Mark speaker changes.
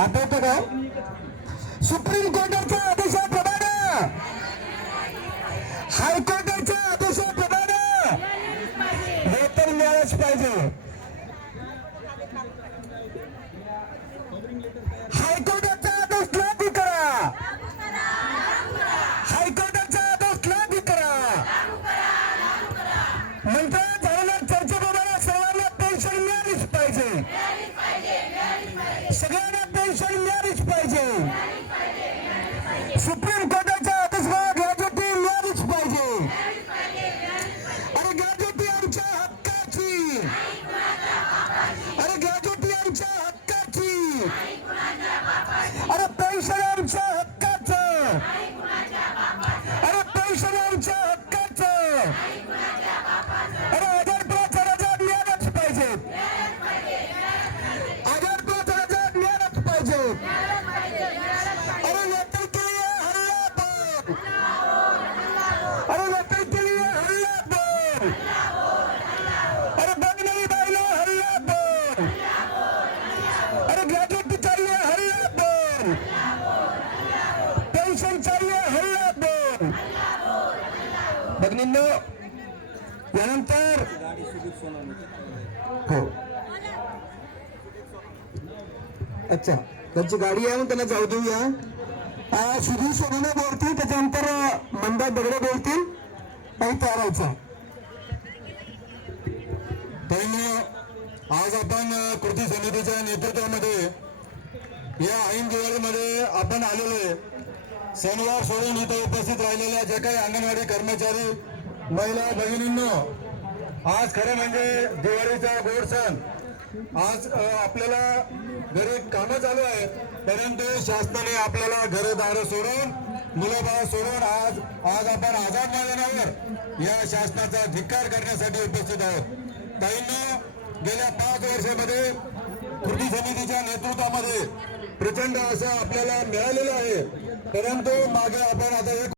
Speaker 1: आठवतं काय सुप्रीम कोर्टाच्या आदेशाप्रमाणे हायकोर्टाच्या आदेशाप्रमाणे हे तर मिळालंच पाहिजे. हायकोर्टाचा आदेश लागू करा. हायकोर्टाचा आदेश लागू करा. म्हणतात झालेल्या चर्चेप्रमाणे सर्वांना पेन्शन मिळालीच पाहिजे. सगळ्यांना पेन्शन मिळालीच पाहिजे सुप्रीम अरे नोकरी के लिए हल्ला बोल। अरे नोकरी के लिए हल्ला बोल। अरे बघणारी बाईला हल्ला बोल। अरे ग्रॅज्युएट चालले हल्ला बोल। पेन्शन चालले हल्ला बोल। भगिनींनो यानंतर। हो। अच्छा। त्यांची गाडी आहे त्यांना जाऊ देऊया. सुधीर सोनवणे बोलतील त्याच्यानंतर मंदा दगडे बोलतील काही तयारायचं व्हायचं
Speaker 2: आज आपण कृती समितीच्या नेतृत्वामध्ये या ऐन दिवाळीमध्ये आपण आलेलो आहे. शनिवार सोडून इथं उपस्थित राहिलेल्या जे काही अंगणवाडी कर्मचारी महिला भगिनींनो आज खरं म्हणजे दिवाळीचा गोड सण. आज आपल्याला घरी कामं चालू आहेत परंतु शासनाने आपल्याला घरदार सोडून मुलं बाळ सोडून आज आज आपण आझाद मैदानावर या शासनाचा धिक्कार करण्यासाठी उपस्थित आहोत. ताईंनो गेल्या पाच वर्षामध्ये कृती समितीच्या नेतृत्वामध्ये प्रचंड असं आपल्याला मिळालेलं आहे. परंतु मागे आपण आता